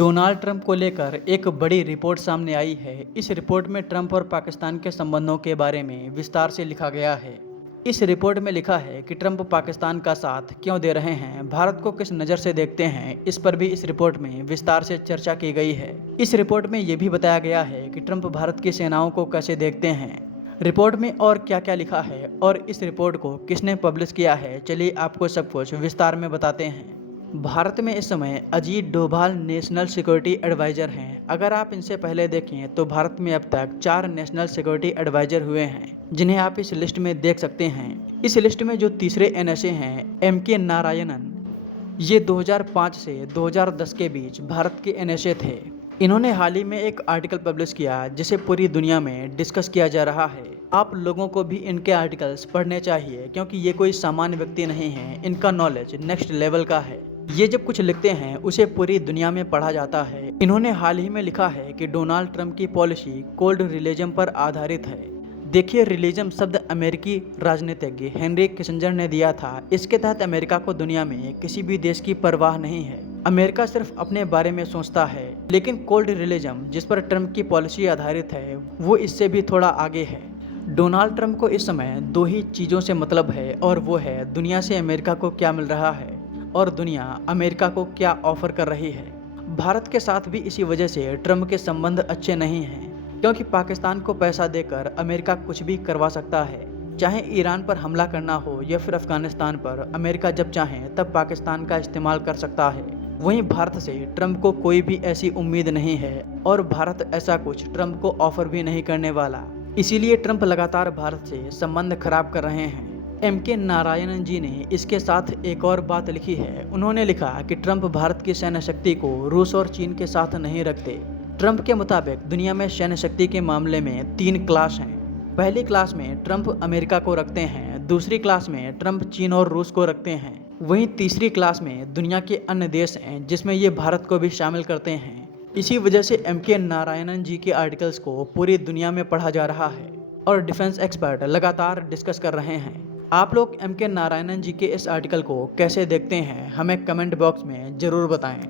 Donald Trump को लेकर एक बड़ी रिपोर्ट सामने आई है। इस रिपोर्ट में ट्रंप और पाकिस्तान के संबंधों के बारे में विस्तार से लिखा गया है। इस रिपोर्ट में लिखा है कि ट्रंप पाकिस्तान का साथ क्यों दे रहे हैं, भारत को किस नज़र से देखते हैं, इस पर भी इस रिपोर्ट में विस्तार से चर्चा की गई है। इस रिपोर्ट में ये भी बताया गया है कि ट्रंप भारत की सेनाओं को कैसे देखते हैं। रिपोर्ट में और क्या क्या लिखा है और इस रिपोर्ट को किसने पब्लिश किया है, चलिए आपको सब कुछ विस्तार में बताते हैं। भारत में इस समय Ajit Doval national security adviser हैं। अगर आप इनसे पहले देखें तो भारत में अब तक 4 नेशनल सिक्योरिटी एडवाइज़र हुए हैं, जिन्हें आप इस लिस्ट में देख सकते हैं। इस लिस्ट में जो तीसरे एनएसए हैं, एमके नारायणन, ये 2005 से 2010 के बीच भारत के एनएसए थे। इन्होंने हाल ही में एक आर्टिकल पब्लिश किया जिसे पूरी दुनिया में डिस्कस किया जा रहा है। आप लोगों को भी इनके आर्टिकल्स पढ़ने चाहिए, क्योंकि ये कोई सामान्य व्यक्ति नहीं है, इनका नॉलेज नेक्स्ट लेवल का है। ये जब कुछ लिखते हैं उसे पूरी दुनिया में पढ़ा जाता है। इन्होंने हाल ही में लिखा है कि डोनाल्ड ट्रंप की पॉलिसी कोल्ड रिलीजन पर आधारित है। देखिए, रिलीजन शब्द अमेरिकी राजनीतिज्ञ हेनरी किसिंजर ने दिया था। इसके तहत अमेरिका को दुनिया में किसी भी देश की परवाह नहीं है। अमेरिका सिर्फ अपने बारे में सोचता है। लेकिन कोल्ड रिलीजन जिस पर ट्रंप की पॉलिसी आधारित है, वो इससे भी थोड़ा आगे है। डोनाल्ड ट्रंप को इस समय 2 ही चीज़ों से मतलब है, और वो है दुनिया से अमेरिका को क्या मिल रहा है और दुनिया अमेरिका को क्या ऑफर कर रही है। भारत के साथ भी इसी वजह से ट्रंप के संबंध अच्छे नहीं हैं, क्योंकि पाकिस्तान को पैसा देकर अमेरिका कुछ भी करवा सकता है। चाहे ईरान पर हमला करना हो या फिर अफगानिस्तान पर, अमेरिका जब चाहे तब पाकिस्तान का इस्तेमाल कर सकता है। वहीं भारत से ट्रंप को कोई भी ऐसी उम्मीद नहीं है, और भारत ऐसा कुछ ट्रंप को ऑफर भी नहीं करने वाला। इसीलिए ट्रंप लगातार भारत से संबंध खराब कर रहे हैं। एमके नारायणन जी ने इसके साथ एक और बात लिखी है। उन्होंने लिखा कि ट्रंप भारत की सैन्य शक्ति को रूस और चीन के साथ नहीं रखते। ट्रंप के मुताबिक दुनिया में सैन्य शक्ति के मामले में 3 क्लास हैं। पहली क्लास में ट्रंप अमेरिका को रखते हैं, दूसरी क्लास में ट्रंप चीन और रूस को रखते हैं, वहीं तीसरी क्लास में दुनिया के अन्य देश हैं, जिसमें ये भारत को भी शामिल करते हैं। इसी वजह से एमके नारायणन जी के आर्टिकल्स को पूरी दुनिया में पढ़ा जा रहा है और डिफेंस एक्सपर्ट लगातार डिस्कस कर रहे हैं। आप लोग एमके नारायणन जी के इस आर्टिकल को कैसे देखते हैं, हमें कमेंट बॉक्स में ज़रूर बताएं।